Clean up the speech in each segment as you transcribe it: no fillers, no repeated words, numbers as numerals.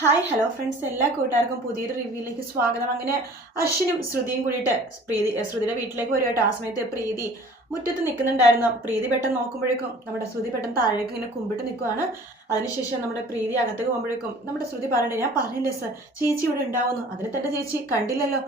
Hi hello friends, എല്ലാ കൂട്ടുകാർക്കും പുതിയൊരു റിവ്യൂയിലേക്ക് സ്വാഗതം. അങ്ങനെ അശ്വിനും ശ്രുതിയും കൂടിയിട്ട് ശ്രുതിയുടെ വീട്ടിലേക്ക് വരും കേട്ടോ. ആ സമയത്ത് പ്രീതി മുറ്റത്ത് നിൽക്കുന്നുണ്ടായിരുന്നു. പ്രീതി പെട്ടെന്ന് നോക്കുമ്പോഴേക്കും നമ്മുടെ ശ്രുതി പെട്ടെന്ന് താഴേക്ക് ഇങ്ങനെ കുമ്പിട്ട് നിൽക്കുവാണ്. അതിനുശേഷം നമ്മുടെ പ്രീതി അകത്തേക്ക് പോകുമ്പോഴേക്കും നമ്മുടെ ശ്രുതി പറയണ്ടേ, ഞാൻ പറഞ്ഞില്ലേ സർ, ചേച്ചി ഇവിടെ ഉണ്ടാവുന്നു. അതിന് തന്റെ ചേച്ചി കണ്ടില്ലല്ലോ.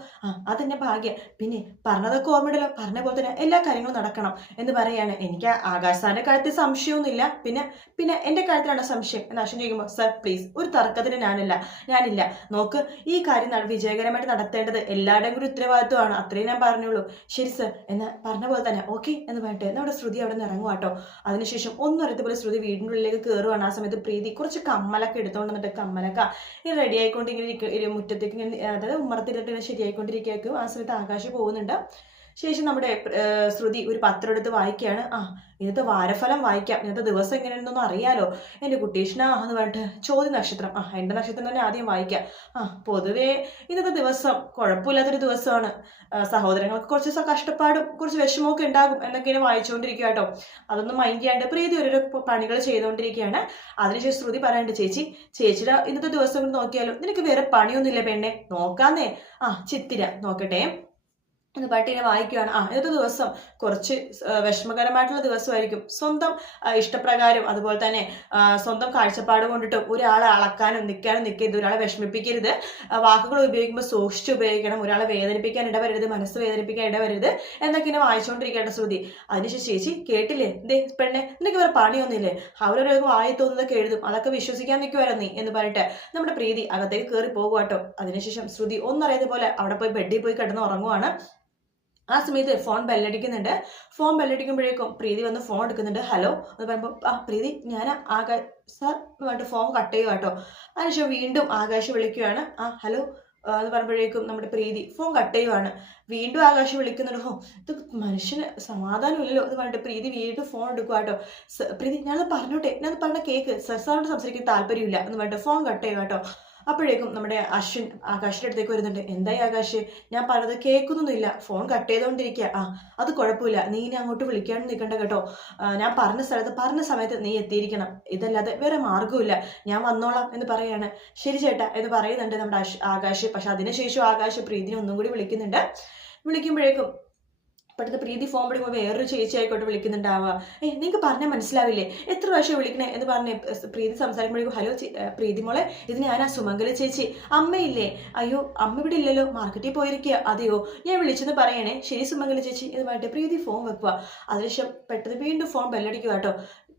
അതെന്നെ ഭാഗ്യം. പിന്നെ പറഞ്ഞതൊക്കെ ഓർമ്മയിടല്ലോ, പറഞ്ഞ പോലെ തന്നെ എല്ലാ കാര്യങ്ങളും നടക്കണം എന്ന് പറയാണ്. എനിക്ക് ആകാശ് സാറിന്റെ കാര്യത്തിൽ സംശയമൊന്നുമില്ല, പിന്നെ പിന്നെ എന്റെ കാര്യത്തിലാണ് സംശയം എന്ന് അശ്വിൻ ചോദിക്കുമ്പോൾ, സർ പ്ലീസ്, ഒരു തർക്കത്തിന് ഞാനില്ല. നോക്ക്, ഈ കാര്യം വിജയകരമായിട്ട് നടത്തേണ്ടത് എല്ലാവരുടെയും കൂടി ഉത്തരവാദിത്വമാണ്. അത്രയും ഞാൻ പറഞ്ഞോളൂ. ശരി സർ എന്ന് പറഞ്ഞ പോലെ തന്നെ ഓക്കെ എന്ന് പറഞ്ഞിട്ട് നമ്മുടെ ശ്രുതി അവിടെ നിന്ന് ഇറങ്ങും കേട്ടോ. അതിനുശേഷം ഒന്നും അറിയത്തുപോലെ ശ്രുതി വീടിൻ്റെ ഉള്ളിലേക്ക് കയറുവാണ്. ആ സമയത്ത് പ്രീതി കുറച്ച് കമ്മലൊക്കെ എടുത്തുകൊണ്ട് വന്നിട്ട് കമ്മലൊക്കെ ഇങ്ങനെ റെഡി ആയിക്കൊണ്ട് ഇങ്ങനെ മുറ്റത്തേക്ക് ഇങ്ങനെ, അതായത് ഉമ്മറത്തിരുന്നിട്ട് ഇങ്ങനെ ശരിയായിക്കൊണ്ടിരിക്കും. ആ സമയത്ത് ആകാശ് പോകുന്നുണ്ട്. ശേഷം നമ്മുടെ ശ്രുതി ഒരു പത്രം എടുത്ത് വായിക്കുകയാണ്. ഇന്നത്തെ വാരഫലം വായിക്കാം, ഇന്നത്തെ ദിവസം എങ്ങനെയാണെന്നൊന്നും അറിയാലോ എൻ്റെ കുട്ടീഷ്ണ എന്ന് പറഞ്ഞിട്ട് ചോദ്യ നക്ഷത്രം. എൻ്റെ നക്ഷത്രം തന്നെ ആദ്യം വായിക്കാം. പൊതുവേ ഇന്നത്തെ ദിവസം കുഴപ്പമില്ലാത്തൊരു ദിവസമാണ്. സഹോദരങ്ങൾക്ക് കുറച്ച് കഷ്ടപ്പാടും കുറച്ച് വിഷമമൊക്കെ ഉണ്ടാകും എന്നൊക്കെയാണ് വായിച്ചുകൊണ്ടിരിക്കുക കേട്ടോ. അതൊന്നും മൈൻഡ് ചെയ്യാണ്ട് പ്രീതി ഓരോരോ പണികൾ ചെയ്തുകൊണ്ടിരിക്കുകയാണ്. അതിനുശേഷം ശ്രുതി പറയാണ്ട്, ചേച്ചിയുടെ ഇന്നത്തെ ദിവസം നോക്കിയാലോ, നിനക്ക് വേറെ പണിയൊന്നുമില്ല പെണ്ണെ, നോക്കാന്നേ. ചിത്തിര നോക്കട്ടെ എന്ന് പാട്ടിനെ വായിക്കുകയാണ്. ഇന്നത്തെ ദിവസം കുറച്ച് വിഷമകരമായിട്ടുള്ള ദിവസമായിരിക്കും. സ്വന്തം ഇഷ്ടപ്രകാരം അതുപോലെ തന്നെ സ്വന്തം കാഴ്ചപ്പാട് കൊണ്ടിട്ട് ഒരാളെ അളക്കാനും നിൽക്കരുത്, ഒരാളെ വിഷമിപ്പിക്കരുത്, വാക്കുകൾ ഉപയോഗിക്കുമ്പോൾ സൂക്ഷിച്ച് ഉപയോഗിക്കണം, ഒരാളെ വേദനിപ്പിക്കാൻ ഇടവരരുത്, മനസ്സ് വേദനിപ്പിക്കാൻ ഇടവരരുത് എന്നൊക്കെ ഇങ്ങനെ വായിച്ചുകൊണ്ടിരിക്കേണ്ട ശ്രുതി. അതിനുശേഷം ചേച്ചി കേട്ടില്ലേ, ദേ പെണ്ണെ, നിനക്ക് വേറെ പണിയൊന്നുമില്ലേ, അവരൊരു വായി തോന്നുന്നതൊക്കെ എഴുതും, അതൊക്കെ വിശ്വസിക്കാൻ നിൽക്കുമായിരുന്നു നീ എന്ന് പറഞ്ഞിട്ട് നമ്മുടെ പ്രീതി അകത്തേക്ക് കയറി പോകുക കേട്ടോ. അതിനുശേഷം ശ്രുതി ഒന്നറിയാതെ പോലെ അവിടെ പോയി ബെഡിൽ പോയി കിടന്ന് ഉറങ്ങുവാണ്. ആ സമയത്ത് ഫോൺ ബെല്ലടിക്കുന്നുണ്ട്. ഫോൺ ബെല്ലടിക്കുമ്പോഴേക്കും പ്രീതി വന്ന് ഫോൺ എടുക്കുന്നുണ്ട്. ഹലോ എന്ന് പറയുമ്പോൾ, പ്രീതി ഞാൻ ആകാശ് സാർ എന്ന് പറഞ്ഞിട്ട് ഫോൺ കട്ട് ചെയ്യുക കേട്ടോ. അതിനുശേഷം വീണ്ടും ആകാശ് വിളിക്കുകയാണ്. ഹലോ എന്ന് പറയുമ്പോഴേക്കും നമ്മുടെ പ്രീതി ഫോൺ കട്ട് ചെയ്യുവാണ്. വീണ്ടും ആകാശ് വിളിക്കുന്നുണ്ട്. ഇത് മനുഷ്യന് സമാധാനമില്ലല്ലോ എന്ന് പറഞ്ഞിട്ട് പ്രീതി വീണ്ടും ഫോൺ എടുക്കുക കേട്ടോ. പ്രീതി, ഞാനത് പറഞ്ഞോട്ടെ, ഞാനത് പറഞ്ഞ കേക്ക്, സാറിനോട് സംസാരിക്കാൻ താല്പര്യമില്ല എന്ന് പറഞ്ഞിട്ട് ഫോൺ കട്ട് ചെയ്യുക കേട്ടോ. അപ്പോഴേക്കും നമ്മുടെ അശ്വിൻ ആകാശിന്റെ അടുത്തേക്ക് വരുന്നുണ്ട്. എന്തായി ആകാശ്, ഞാൻ പറഞ്ഞത് കേൾക്കുന്നൊന്നുമില്ല, ഫോൺ കട്ട് ചെയ്തുകൊണ്ടിരിക്കുക. അത് കുഴപ്പമില്ല, നീ ഇനി അങ്ങോട്ട് വിളിക്കാണ്ട് നിൽക്കണ്ട കേട്ടോ. ഞാൻ പറഞ്ഞ സ്ഥലത്ത് പറഞ്ഞ സമയത്ത് നീ എത്തിയിരിക്കണം, ഇതല്ലാതെ വേറെ മാർഗമില്ല, ഞാൻ വന്നോളാം എന്ന് പറയാണ്. ശരി ചേട്ടാ എന്ന് പറയുന്നുണ്ട് നമ്മുടെ ആകാശ്. പക്ഷെ അതിനുശേഷം ആകാശ് പ്രീതിനെ ഒന്നും കൂടി വിളിക്കുന്നുണ്ട്. വിളിക്കുമ്പോഴേക്കും പെട്ടെന്ന് പ്രീതി ഫോൺ വിളിക്കുമ്പോൾ വേറൊരു ചേച്ചി ആയിക്കോട്ടെ വിളിക്കുന്നുണ്ടാവുക. നിങ്ങൾക്ക് പറഞ്ഞാൽ മനസ്സിലാവില്ലേ, എത്ര പ്രാവശ്യം വിളിക്കണേ എന്ന് പറഞ്ഞ് പ്രീതി സംസാരിക്കുമ്പോഴേക്കും, ഹലോ പ്രീതി മോളെ, ഇത് ഞാനാ സുമംഗല ചേച്ചി, അമ്മയില്ലേ? അയ്യോ അമ്മ ഇവിടെ ഇല്ലല്ലോ, മാർക്കറ്റിൽ പോയിരിക്കുക. അതെയോ, ഞാൻ വിളിച്ചെന്ന് പറയണേ. ശരി സുമംഗല ചേച്ചി എന്ന് പറഞ്ഞിട്ട് പ്രീതി ഫോൺ വെക്കുക. അതിനുശേഷം പെട്ടെന്ന് വീണ്ടും ഫോൺ ബെല്ലടിക്കുക കേട്ടോ.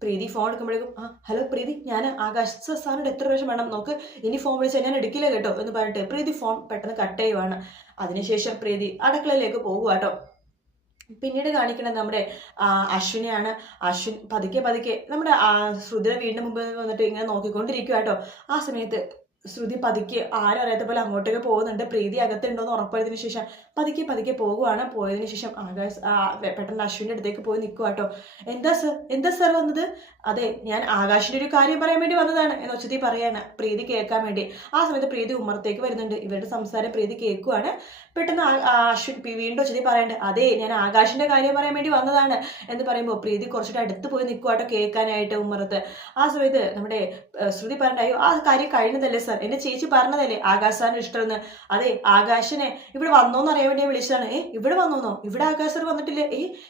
പ്രീതി ഫോൺ എടുക്കുമ്പോഴേക്കും, ഹലോ പ്രീതി, ഞാൻ ആകാശ് സാറിനോട് എത്ര പ്രാവശ്യം വേണം, നോക്ക് ഇനി ഫോൺ വിളിച്ചാൽ ഞാൻ എടുക്കില്ല കേട്ടോ എന്ന് പറഞ്ഞിട്ട് പ്രീതി ഫോൺ പെട്ടെന്ന് കട്ട് ചെയ്യുവാണ്. അതിനുശേഷം പ്രീതി അടുക്കളയിലേക്ക് പോകുക കേട്ടോ. പിന്നീട് കാണിക്കുന്നത് നമ്മുടെ അശ്വിനെയാണ്. അശ്വിൻ പതുക്കെ നമ്മുടെ ശ്രുതിയുടെ വീടിന് മുമ്പ് വന്നിട്ട് ഇങ്ങനെ നോക്കിക്കൊണ്ടിരിക്കുക കേട്ടോ. ആ സമയത്ത് ശ്രുതി പതുക്കെ ആരും അറിയാത്ത പോലെ അങ്ങോട്ടേക്ക് പോകുന്നുണ്ട്. പ്രീതി അകത്തുണ്ടോയെന്ന് ഉറപ്പായതിനു ശേഷം പതുക്കെ പോകുവാണ്. പോയതിനു ശേഷം പെട്ടെന്ന് അശ്വിൻ്റെ അടുത്തേക്ക് പോയി നിൽക്കുക കേട്ടോ. എന്താ സർ വന്നത്? അതെ, ഞാൻ ആകാശിന്റെ ഒരു കാര്യം പറയാൻ വേണ്ടി വന്നതാണ് എന്ന് ഒച്ചത്തി പറയാണ്, പ്രീതി കേൾക്കാൻ വേണ്ടി. ആ സമയത്ത് പ്രീതി ഉമ്മറത്തേക്ക് വരുന്നുണ്ട്. ഇവരുടെ സംസാരം പ്രീതി കേൾക്കുവാണ്. പെട്ടെന്ന് അശ്വിൻ വീണ്ടും ഒച്ചത്തി പറയണ്ട്, അതെ ഞാൻ ആകാശിന്റെ കാര്യം പറയാൻ വേണ്ടി വന്നതാണ് എന്ന് പറയുമ്പോൾ പ്രീതി കുറച്ചിട്ട് അടുത്ത് പോയി നിൽക്കുവാട്ടോ കേൾക്കാനായിട്ട് ഉമ്മറത്ത്. ആ സമയത്ത് നമ്മുടെ ശ്രുതി പറഞ്ഞായോ, ആ കാര്യം കഴിഞ്ഞതല്ലേ സാർ, എന്റെ ചേച്ചി പറഞ്ഞതല്ലേ ആകാശ് സാറിന് ഇഷ്ടമെന്ന്. അതെ, ആകാശിനെ ഇവിടെ വന്നോന്ന് അറിയാൻ വേണ്ടി വിളിച്ചതാണ്. ഇവിടെ വന്നോന്നോ? ഇവിടെ ആകാശ് സാർ വന്നിട്ടില്ലേ?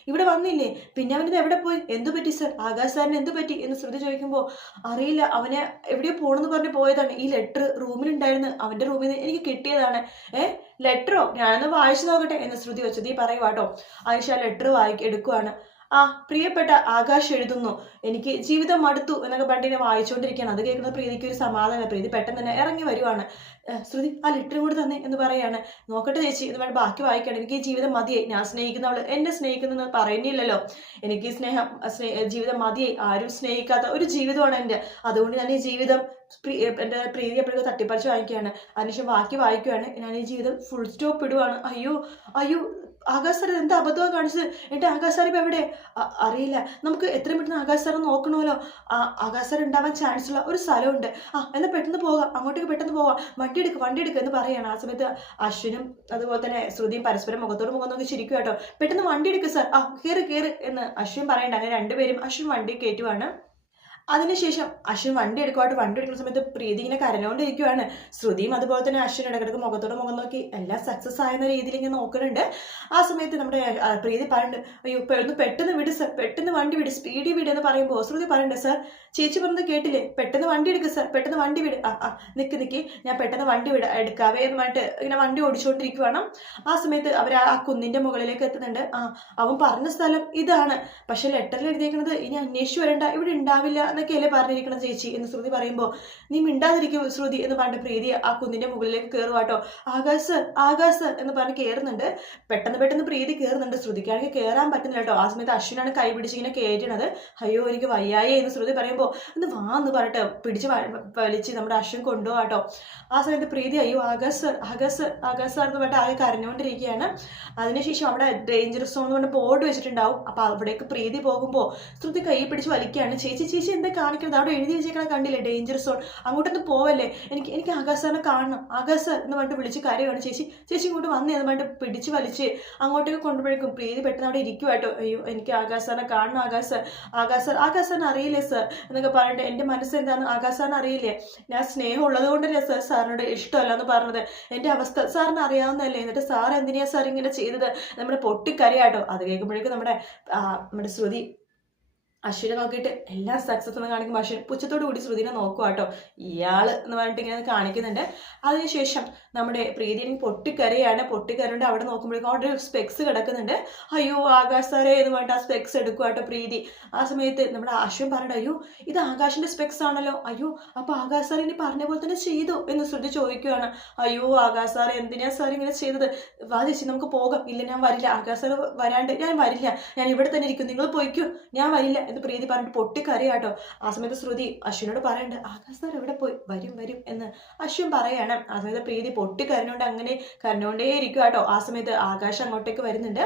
ഇവിടെ വന്നില്ലേ? പിന്നെ അവനിത് എവിടെ പോയി? എന്തു പറ്റി സാർ? ആകാശ് സാറിന് എന്തു പറ്റി എന്ന് ശ്രുതി ചോദിക്കുമ്പോൾ, അറിയില്ല, അവനെ എവിടെയോ പോണെന്ന് പറഞ്ഞ് പോയതാണ്. ഈ ലെറ്റർ റൂമിലുണ്ടായിരുന്നു, അവന്റെ റൂമിൽ നിന്ന് എനിക്ക് കിട്ടിയതാണ്. ലെറ്ററോ? ഞാനൊന്ന് വായിച്ചു നോക്കട്ടെ എന്ന് ശ്രുതി വെച്ചത് പറയുവാട്ടോ. ആയിഷ ലെറ്റർ എടുക്കുവാണ്. പ്രിയപ്പെട്ട ആകാശ് എഴുതുന്നു, എനിക്ക് ജീവിതം മടുത്തു എന്നൊക്കെ പറഞ്ഞിട്ട് വായിച്ചുകൊണ്ടിരിക്കുകയാണ്. അത് കേൾക്കുന്ന പ്രീതിക്ക് ഒരു സമാധാനം. പ്രീതി പെട്ടെന്ന് തന്നെ ഇറങ്ങി വരുവാണ്. ശ്രുതി ആ ലെറ്റർ കൂടി തന്നെ എന്ന് പറയാണ്. നോക്കട്ടെ ചേച്ചി എന്ന് പറഞ്ഞ് ബാക്കി വായിക്കണം. എനിക്ക് ഈ ജീവിതം മതിയായി, ഞാൻ സ്നേഹിക്കുന്നവള് എന്നെ സ്നേഹിക്കുന്നെന്ന് പറയുന്നില്ലല്ലോ, എനിക്ക് ജീവിതം മതിയായി, ആരും സ്നേഹിക്കാത്ത ഒരു ജീവിതമാണ് എൻ്റെ. അതുകൊണ്ട് ഞാൻ ഈ ജീവിതം എൻ്റെ പ്രീതി എപ്പോഴും തട്ടിപ്പറിച്ച് വാങ്ങിക്കുകയാണ്. അതിനുശേഷം ബാക്കി വായിക്കുകയാണ്. ഞാൻ ഈ ജീവിതം ഫുൾ സ്റ്റോപ്പ് ഇടുവാണ്. അയ്യോ ആകാശ് സാർ എന്താ അബദ്ധമാണ് കാണിച്ചത്? എൻ്റെ ആകാശ് സാർ ഇപ്പം എവിടെ? അറിയില്ല, നമുക്ക് എത്രയും പെട്ടെന്ന് ആകാശ് സാർ നോക്കണമല്ലോ. ആകാശ് സാർ ഉണ്ടാവാൻ ചാൻസ് ഉള്ള ഒരു സ്ഥലമുണ്ട്. എന്നാൽ പെട്ടെന്ന് പോകാം, അങ്ങോട്ടേക്ക് പെട്ടെന്ന് പോകാം, വണ്ടി എടുക്കുക എന്ന് പറയാണ്. ആ സമയത്ത് അശ്വിനും അതുപോലെ തന്നെ ശ്രുതിയും പരസ്പരം മുഖത്തോട് മുഖം നോക്കി ചിരിക്കുക കേട്ടോ. പെട്ടെന്ന് വണ്ടി എടുക്കുക സാർ, കയറ് എന്ന് അശ്വിൻ പറയണ്ട. അങ്ങനെ രണ്ടുപേരും അശ്വിൻ വണ്ടി കയറ്റുവാണ്. അതിനുശേഷം അശ്വിൻ വണ്ടി എടുക്കുന്ന സമയത്ത് പ്രീതി ഇങ്ങനെ കരഞ്ഞുകൊണ്ടിരിക്കുവാണ്. ശ്രുതിയും അതുപോലെ തന്നെ അശ്വിൻ ഇടക്കിടക്ക് മുഖത്തോട് മുഖം നോക്കി എല്ലാം സക്സസ് ആയെന്ന രീതിയിൽ ഇങ്ങനെ നോക്കുന്നുണ്ട്. ആ സമയത്ത് നമ്മുടെ പ്രീതി പറയുന്നുണ്ട്, അയ്യോ ഒന്ന് പെട്ടെന്ന് വിട് സർ, പെട്ടെന്ന് വണ്ടി വിട്, സ്പീഡിൽ വിട് എന്ന് പറയുമ്പോൾ ശ്രുതി പറയുന്നുണ്ട്, സർ ചേച്ചി പറഞ്ഞത് കേട്ടില്ലേ, പെട്ടെന്ന് വണ്ടി എടുക്കുക സർ, പെട്ടെന്ന് വണ്ടി വിട്. നിക്ക് ഞാൻ പെട്ടെന്ന് വണ്ടി എടുക്കാവേ എന്ന് പറഞ്ഞിട്ട് ഇങ്ങനെ വണ്ടി ഓടിച്ചുകൊണ്ടിരിക്കുവാണ്. ആ സമയത്ത് അവർ ആ കുന്നിന്റെ മുകളിലേക്ക് എത്തുന്നുണ്ട്. അവൻ പറഞ്ഞ സ്ഥലം ഇതാണ്, പക്ഷെ ലെറ്ററിൽ എഴുതിയേക്കുന്നത് ഇനി അന്വേഷിച്ചു വരണ്ട, ഇവിടെ ഉണ്ടാവില്ല എന്നൊക്കെയല്ലേ പറഞ്ഞിരിക്കുന്നത് ചേച്ചി എന്ന് ശ്രുതി പറയുമ്പോൾ, നീ മിണ്ടാതിരിക്കും ശ്രുതി എന്ന് പറഞ്ഞിട്ട് പ്രീതി ആ കുന്നിന്റെ മുകളിലേക്ക് കയറുവാട്ടോ. ആകാശ് എന്ന് പറഞ്ഞ് കയറുന്നുണ്ട്. പെട്ടെന്ന് പ്രീതി കയറുന്നുണ്ട്. ശ്രുതിക്കാണെങ്കിൽ കയറാൻ പറ്റുന്നില്ല കേട്ടോ. ആ സമയത്ത് അശ്വിനാണ് കൈ പിടിച്ച് ഇങ്ങനെ കയറ്റണത്. അയ്യോ എനിക്ക് വയ്യായേ എന്ന് ശ്രുതി പറയുമ്പോൾ, ഒന്ന് വാ എന്ന് പറഞ്ഞിട്ട് പിടിച്ച് വലിച്ച് നമ്മുടെ അശ്വിൻ കൊണ്ടുപോകാട്ടോ. ആ സമയത്ത് പ്രീതി അയ്യോ ആകാശ് എന്ന് പറഞ്ഞിട്ട് ആകെ കരഞ്ഞുകൊണ്ടിരിക്കുകയാണ്. അതിനുശേഷം അവിടെ ഡേഞ്ചർ സോൺ എന്ന് പറഞ്ഞ ബോർഡ് വെച്ചിട്ടുണ്ടാവും. അപ്പൊ അവിടേക്ക് പ്രീതി പോകുമ്പോൾ ശ്രുതി കൈ പിടിച്ച് വലിക്കുകയാണ്. ചേച്ചി എന്താ കാണിക്കുന്നത്, അവിടെ എഴുതി വെച്ചേക്കണ കണ്ടില്ലേ ഡേഞ്ചർ സോൺ, അങ്ങോട്ടൊന്ന് പോവല്ലേ, എനിക്ക് ആകാശാനെ കാണണം, ആകാശ് എന്ന് പറഞ്ഞിട്ട് വിളിച്ച് കരയാണ്. ചേച്ചി ഇങ്ങോട്ട് വന്നേ എന്ന് പറഞ്ഞിട്ട് പിടിച്ച് വലിച്ച് അങ്ങോട്ടേക്ക് കൊണ്ടുപോയേക്കും. പ്രീതി പെട്ടെന്ന് അവിടെ ഇരിക്കുവാട്ടോ. അയ്യോ എനിക്ക് ആകാശാനെ കാണണം, ആകാശാനെ അറിയില്ലേ സർ എന്നൊക്കെ പറഞ്ഞിട്ട്, എൻ്റെ മനസ്സ് എന്താണെന്ന് ആകാശാനെ അറിയില്ലേ, ഞാൻ സ്നേഹം ഉള്ളത് കൊണ്ടല്ലേ സർ സാറിനോട് ഇഷ്ടമല്ല എന്ന് പറഞ്ഞത്, എൻ്റെ അവസ്ഥ സാറിന് അറിയാവുന്നതല്ലേ, എന്നിട്ട് സാർ എന്തിനാ സാർ ഇങ്ങനെ ചെയ്തത്, നമ്മുടെ പൊട്ടിക്കരയാട്ടോ. അത് കേൾക്കുമ്പോഴേക്കും നമ്മുടെ ശ്രുതി അശ്വിനെ നോക്കിയിട്ട് എല്ലാം സക്സസ് എന്ന് കാണിക്കുമ്പോൾ അശ്വിൻ പുച്ഛത്തോടു കൂടി ശ്രുതിനെ നോക്കുവാട്ടോ. ഇയാള് എന്ന് പറഞ്ഞിട്ട് ഇങ്ങനെ കാണിക്കുന്നുണ്ട്. അതിനുശേഷം നമ്മുടെ പ്രീതി പൊട്ടിക്കരയുണ്ട്. അവിടെ നോക്കുമ്പോഴേക്കും അവിടെ ഒരു സ്പെക്സ് കിടക്കുന്നുണ്ട്. അയ്യോ ആകാശ് സാറേ എന്ന് പറഞ്ഞിട്ട് ആ സ്പെക്സ് എടുക്കുവാട്ടോ പ്രീതി. ആ സമയത്ത് നമ്മുടെ അശ്വിൻ പറഞ്ഞിട്ട്, അയ്യോ ഇത് ആകാശിന്റെ സ്പെക്സ് ആണല്ലോ, അയ്യോ അപ്പൊ ആകാശ് സാർ ഇനി പറഞ്ഞ പോലെ തന്നെ ചെയ്തു എന്ന് ശ്രുതി ചോദിക്കുകയാണ്. അയ്യോ ആകാശ് സാർ എന്തിനാ സാർ ഇങ്ങനെ ചെയ്തത്, വാ ചേച്ചി നമുക്ക് പോകാം. ഇല്ല ഞാൻ വരില്ല, ആകാശ് സാർ വരാണ്ട് ഞാൻ വരില്ല, ഞാൻ ഇവിടെ തന്നെ ഇരിക്കും, നിങ്ങൾ പോയിക്കോ, ഞാൻ വരില്ല എന്ന് പ്രീതി പറഞ്ഞിട്ട് പൊട്ടിക്കറിയാട്ടോ. ആ സമയത്ത് ശ്രുതി അശ്വിനോട് പറയുന്നുണ്ട്, ആകാശ് സാർ എവിടെ പോയി, വരും എന്ന് അശ്വിൻ പറയാണ്. ആ സമയത്ത് പ്രീതി പൊട്ടിക്കരഞ്ഞോണ്ട് അങ്ങനെ കരഞ്ഞോണ്ടേ ഇരിക്കുവാട്ടോ. ആ സമയത്ത് ആകാശ് അങ്ങോട്ടേക്ക് വരുന്നുണ്ട്.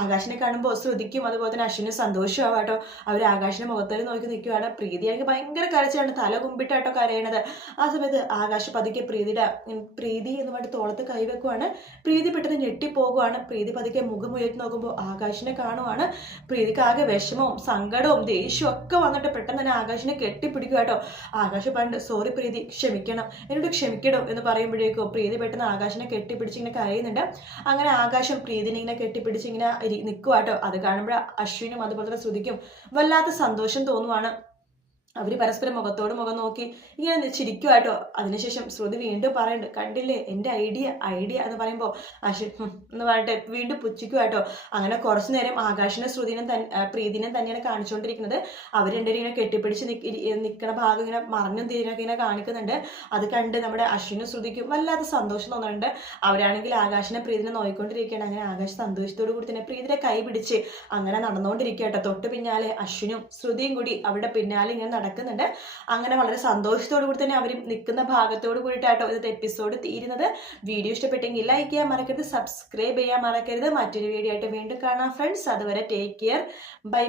ആകാശിനെ കാണുമ്പോൾ ശ്രുതിക്കും അതുപോലെ തന്നെ അശ്വിനും സന്തോഷമാവാട്ടോ. അവർ ആകാശിന്റെ മുഖത്തേക്ക് നോക്കി നിൽക്കുവാണ്. പ്രീതിയാണെങ്കിൽ ഭയങ്കര കരച്ചിലാണ്, തല കുമ്പിട്ടാട്ടോ കരയണത്. ആ സമയത്ത് ആകാശ് പതുക്കെ പ്രീതി എന്ന് പറഞ്ഞിട്ട് തോളത്ത് കൈവെക്കുവാണ്. പ്രീതി പെട്ടെന്ന് ഞെട്ടിപ്പോകുവാണ്. പ്രീതി പതുക്കെ മുഖം ഉയർത്തി നോക്കുമ്പോൾ ആകാശിനെ കാണുവാണ്. പ്രീതിക്ക് ആകെ വിഷമവും സങ്കടവും ദേഷ്യം ഒക്കെ വന്നിട്ട് പെട്ടെന്ന് തന്നെ ആകാശിനെ കെട്ടിപ്പിടിക്കുക കേട്ടോ. ആകാശ് പണ്ട് സോറി പ്രീതി, ക്ഷമിക്കണം, എന്നോട് ക്ഷമിക്കണോ എന്ന് പറയുമ്പോഴേക്കും പ്രീതി പെട്ടെന്ന് ആകാശിനെ കെട്ടിപ്പിടിച്ച് ഇങ്ങനെ കരയുന്നുണ്ട്. അങ്ങനെ ആകാശം പ്രീതിനെ ഇങ്ങനെ കെട്ടിപ്പിടിച്ച് ഇങ്ങനെ നിൽക്കുക കേട്ടോ. അത് കാണുമ്പോൾ അശ്വിനും അതുപോലെ തന്നെ ശ്രുതിക്കും വല്ലാത്ത സന്തോഷം തോന്നുവാണ്. അവർ പരസ്പരം മുഖത്തോട് മുഖം നോക്കി ഇങ്ങനെ ചിരിക്കുവാട്ടോ. അതിനുശേഷം ശ്രുതി വീണ്ടും പറയുന്നുണ്ട്, കണ്ടില്ലേ എൻ്റെ ഐഡിയ എന്ന് പറയുമ്പോൾ അശ്വിൻ എന്ന് പറഞ്ഞിട്ട് വീണ്ടും പുച്ഛിക്കുവാട്ടോ. അങ്ങനെ കുറച്ചു നേരം ആകാശിനെ പ്രീതിനെ തന്നെയാണ് കാണിച്ചുകൊണ്ടിരിക്കുന്നത്. അവർ രണ്ടുപേരും ഇങ്ങനെ കെട്ടിപ്പിടിച്ച് നിൽക്കണ ഭാഗം ഇങ്ങനെ മറിഞ്ഞും തിരിഞ്ഞൊക്കെ ഇങ്ങനെ കാണിക്കുന്നുണ്ട്. അത് കണ്ട് നമ്മുടെ അശ്വിനും ശ്രുതിക്കും വല്ലാത്ത സന്തോഷം തോന്നുന്നുണ്ട്. അവരാണെങ്കിൽ ആകാശിനെ പ്രീതിനെ നോക്കിക്കൊണ്ടിരിക്കുകയാണ്. അങ്ങനെ ആകാശ് സന്തോഷത്തോടു കൂടി തന്നെ പ്രീതിനെ കൈ പിടിച്ച് അങ്ങനെ നടന്നുകൊണ്ടിരിക്കുകട്ടോ. തൊട്ട് പിന്നാലെ അശ്വിനും ശ്രുതിയും കൂടി അവിടെ പിന്നാലെ ഇങ്ങനെ നടക്കുന്നുണ്ട്. അങ്ങനെ വളരെ സന്തോഷത്തോടു കൂടി തന്നെ അവർ നിൽക്കുന്ന ഭാഗത്തോട് കൂടിയിട്ടാട്ടോ ഇന്നത്തെ എപ്പിസോഡ് തീരുന്നത്. വീഡിയോ ഇഷ്ടപ്പെട്ടെങ്കിൽ ലൈക്ക് ചെയ്യാൻ മറക്കരുത്, സബ്സ്ക്രൈബ് ചെയ്യാൻ മറക്കരുത്. മറ്റൊരു വീഡിയോ ആയിട്ട് വീണ്ടും കാണാം ഫ്രണ്ട്സ്. അതുവരെ ടേക്ക് കെയർ, ബൈ.